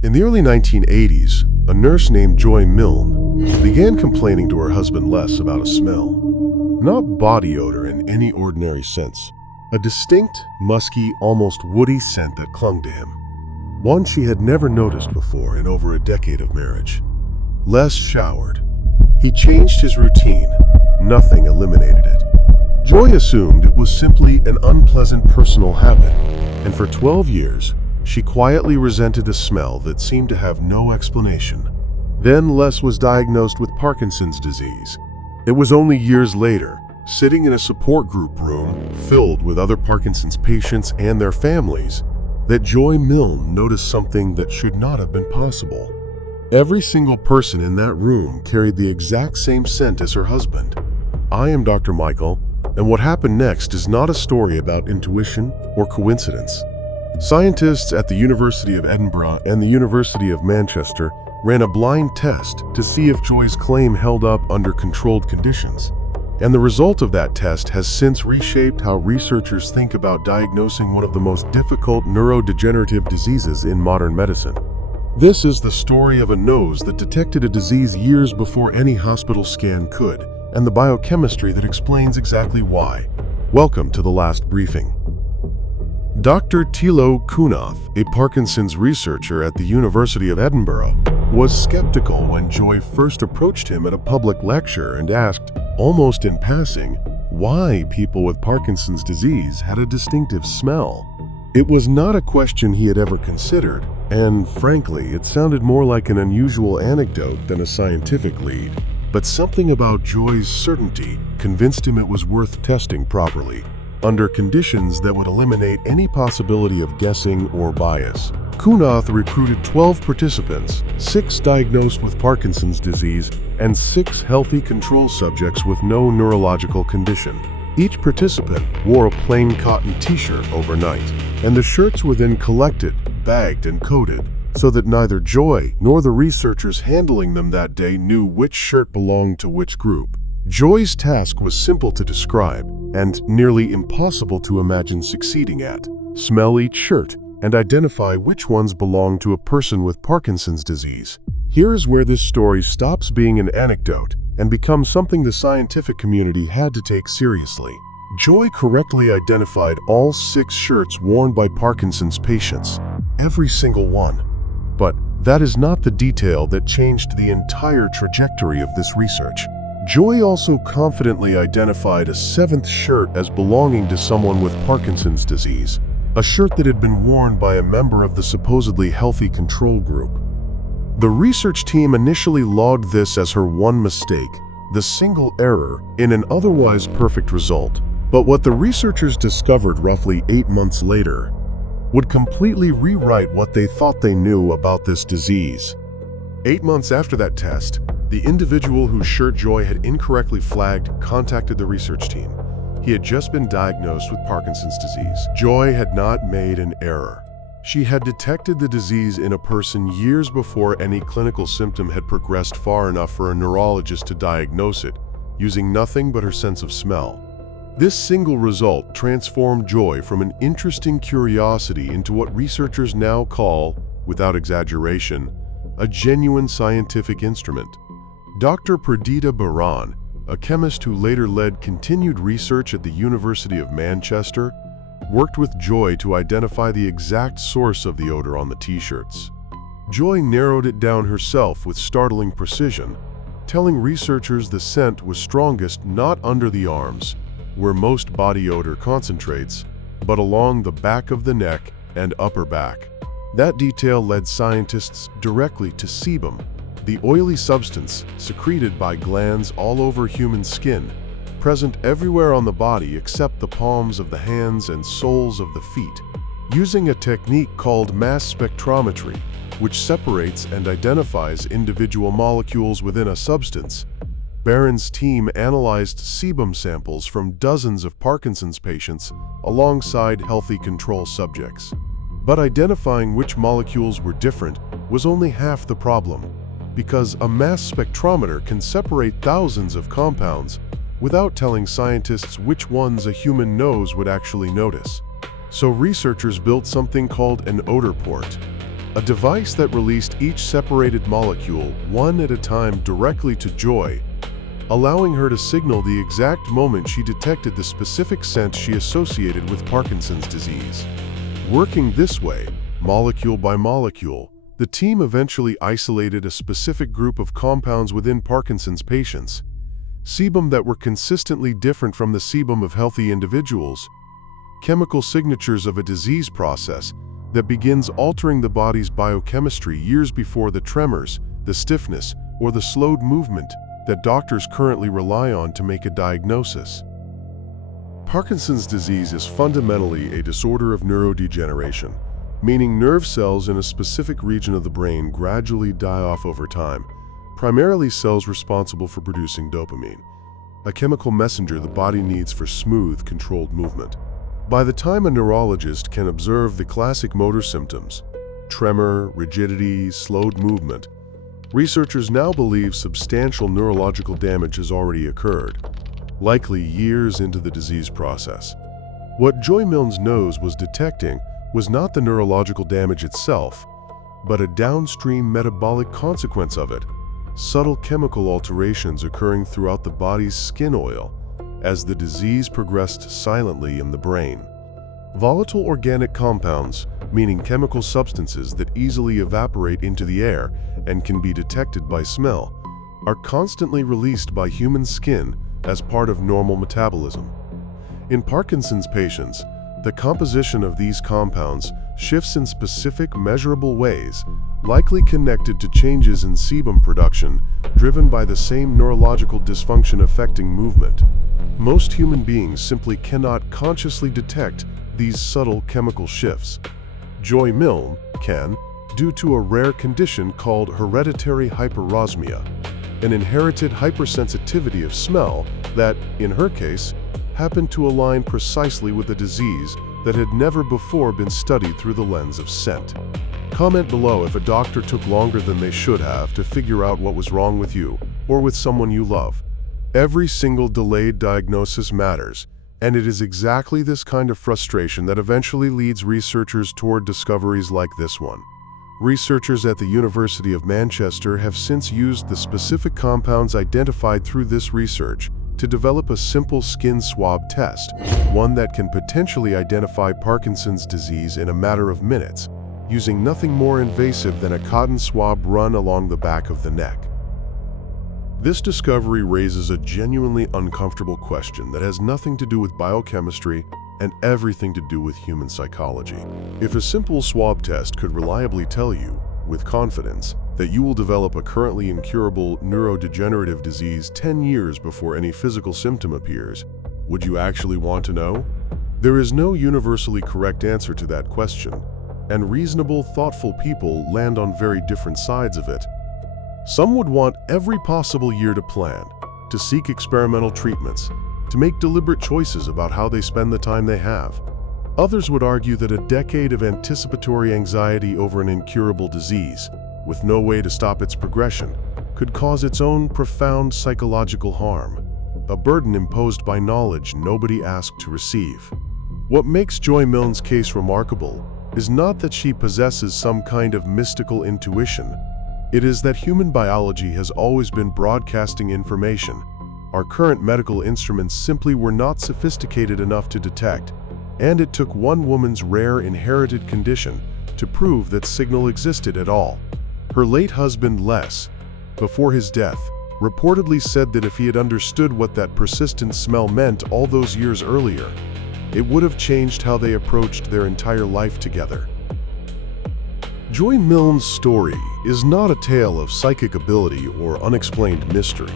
In the early 1980s, a nurse named Joy Milne began complaining to her husband Les about a smell. Not body odor in any ordinary sense. A distinct, musky, almost woody scent that clung to him. One she had never noticed before in over a decade of marriage. Les showered. He changed his routine. Nothing eliminated it. Joy assumed it was simply an unpleasant personal habit, and for 12 years, she quietly resented the smell that seemed to have no explanation. Then Les was diagnosed with Parkinson's disease. It was only years later, sitting in a support group room filled with other Parkinson's patients and their families, that Joy Milne noticed something that should not have been possible. Every single person in that room carried the exact same scent as her husband. I am Dr. Michael, and what happened next is not a story about intuition or coincidence. Scientists at the University of Edinburgh and the University of Manchester ran a blind test to see if Joy's claim held up under controlled conditions. And the result of that test has since reshaped how researchers think about diagnosing one of the most difficult neurodegenerative diseases in modern medicine. This is the story of a nose that detected a disease years before any hospital scan could, and the biochemistry that explains exactly why. Welcome to the last briefing. Dr. Thilo Kunath, a Parkinson's researcher at the University of Edinburgh, was skeptical when Joy first approached him at a public lecture and asked, almost in passing, why people with Parkinson's disease had a distinctive smell. It was not a question he had ever considered, and frankly, it sounded more like an unusual anecdote than a scientific lead. But something about Joy's certainty convinced him it was worth testing properly, under conditions that would eliminate any possibility of guessing or bias. Kunath recruited 12 participants, 6 diagnosed with Parkinson's disease, and 6 healthy control subjects with no neurological condition. Each participant wore a plain cotton t-shirt overnight, and the shirts were then collected, bagged, and coded, so that neither Joy nor the researchers handling them that day knew which shirt belonged to which group. Joy's task was simple to describe and nearly impossible to imagine succeeding at. Smell each shirt and identify which ones belong to a person with Parkinson's disease. Here is where this story stops being an anecdote and becomes something the scientific community had to take seriously. Joy correctly identified all 6 shirts worn by Parkinson's patients, every single one. But that is not the detail that changed the entire trajectory of this research. Joy also confidently identified a 7th shirt as belonging to someone with Parkinson's disease, a shirt that had been worn by a member of the supposedly healthy control group. The research team initially logged this as her one mistake, the single error in an otherwise perfect result. But what the researchers discovered roughly 8 months later would completely rewrite what they thought they knew about this disease. 8 months after that test, the individual whose shirt Joy had incorrectly flagged contacted the research team. He had just been diagnosed with Parkinson's disease. Joy had not made an error. She had detected the disease in a person years before any clinical symptom had progressed far enough for a neurologist to diagnose it, using nothing but her sense of smell. This single result transformed Joy from an interesting curiosity into what researchers now call, without exaggeration, a genuine scientific instrument. Dr. Pradita Baran, a chemist who later led continued research at the University of Manchester, worked with Joy to identify the exact source of the odor on the t-shirts. Joy narrowed it down herself with startling precision, telling researchers the scent was strongest not under the arms, where most body odor concentrates, but along the back of the neck and upper back. That detail led scientists directly to sebum, the oily substance secreted by glands all over human skin, present everywhere on the body except the palms of the hands and soles of the feet. Using a technique called mass spectrometry, which separates and identifies individual molecules within a substance, Baran's team analyzed sebum samples from dozens of Parkinson's patients alongside healthy control subjects. But identifying which molecules were different was only half the problem, because a mass spectrometer can separate thousands of compounds without telling scientists which ones a human nose would actually notice. So researchers built something called an odor port. a device that released each separated molecule one at a time directly to Joy, allowing her to signal the exact moment she detected the specific scent she associated with Parkinson's disease. Working this way, molecule by molecule, the team eventually isolated a specific group of compounds within Parkinson's patients, sebum that were consistently different from the sebum of healthy individuals, chemical signatures of a disease process that begins altering the body's biochemistry years before the tremors, the stiffness, or the slowed movement that doctors currently rely on to make a diagnosis. Parkinson's disease is fundamentally a disorder of neurodegeneration, meaning nerve cells in a specific region of the brain gradually die off over time, primarily cells responsible for producing dopamine, a chemical messenger the body needs for smooth, controlled movement. By the time a neurologist can observe the classic motor symptoms, tremor, rigidity, slowed movement, researchers now believe substantial neurological damage has already occurred, likely years into the disease process. What Joy Milne's nose was detecting was not the neurological damage itself, but a downstream metabolic consequence of it, subtle chemical alterations occurring throughout the body's skin oil as the disease progressed silently in the brain. Volatile organic compounds, meaning chemical substances that easily evaporate into the air and can be detected by smell, are constantly released by human skin as part of normal metabolism. In Parkinson's patients, the composition of these compounds shifts in specific measurable ways, likely connected to changes in sebum production driven by the same neurological dysfunction affecting movement. Most human beings simply cannot consciously detect these subtle chemical shifts. Joy Milne can, due to a rare condition called hereditary hyperosmia, an inherited hypersensitivity of smell that, in her case, happened to align precisely with a disease that had never before been studied through the lens of scent. Comment below if a doctor took longer than they should have to figure out what was wrong with you or with someone you love. Every single delayed diagnosis matters, and it is exactly this kind of frustration that eventually leads researchers toward discoveries like this one. Researchers at the University of Manchester have since used the specific compounds identified through this research to develop a simple skin swab test, one that can potentially identify Parkinson's disease in a matter of minutes, using nothing more invasive than a cotton swab run along the back of the neck. This discovery raises a genuinely uncomfortable question that has nothing to do with biochemistry and everything to do with human psychology. If a simple swab test could reliably tell you, with confidence, that you will develop a currently incurable neurodegenerative disease 10 years before any physical symptom appears, would you actually want to know? There is no universally correct answer to that question, and reasonable, thoughtful people land on very different sides of it. Some would want every possible year to plan, to seek experimental treatments, to make deliberate choices about how they spend the time they have. Others would argue that a decade of anticipatory anxiety over an incurable disease, with no way to stop its progression, could cause its own profound psychological harm, a burden imposed by knowledge nobody asked to receive. What makes Joy Milne's case remarkable is not that she possesses some kind of mystical intuition. It is that human biology has always been broadcasting information. Our current medical instruments simply were not sophisticated enough to detect, and it took one woman's rare inherited condition to prove that signal existed at all. Her late husband, Les, before his death, reportedly said that if he had understood what that persistent smell meant all those years earlier, it would have changed how they approached their entire life together. Joy Milne's story is not a tale of psychic ability or unexplained mystery.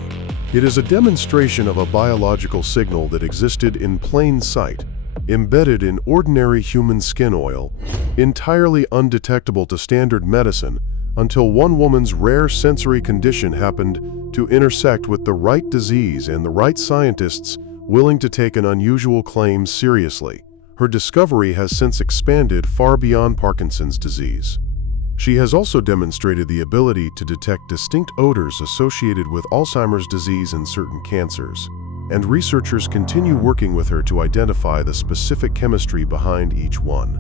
It is a demonstration of a biological signal that existed in plain sight, embedded in ordinary human skin oil, entirely undetectable to standard medicine, until one woman's rare sensory condition happened to intersect with the right disease and the right scientists willing to take an unusual claim seriously. Her discovery has since expanded far beyond Parkinson's disease. She has also demonstrated the ability to detect distinct odors associated with Alzheimer's disease and certain cancers, and researchers continue working with her to identify the specific chemistry behind each one.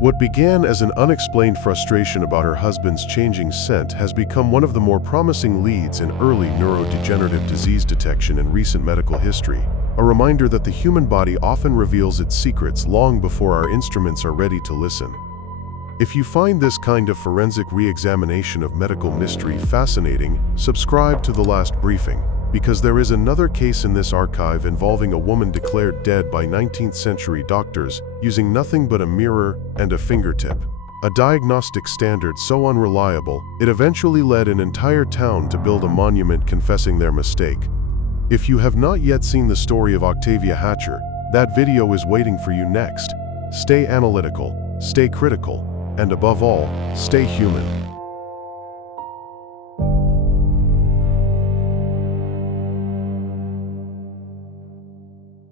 What began as an unexplained frustration about her husband's changing scent has become one of the more promising leads in early neurodegenerative disease detection in recent medical history, a reminder that the human body often reveals its secrets long before our instruments are ready to listen. If you find this kind of forensic re-examination of medical mystery fascinating, subscribe to The Last Briefing, because there is another case in this archive involving a woman declared dead by 19th century doctors using nothing but a mirror and a fingertip. A diagnostic standard so unreliable, it eventually led an entire town to build a monument confessing their mistake. If you have not yet seen the story of Octavia Hatcher, that video is waiting for you next. Stay analytical, stay critical, and above all, stay human.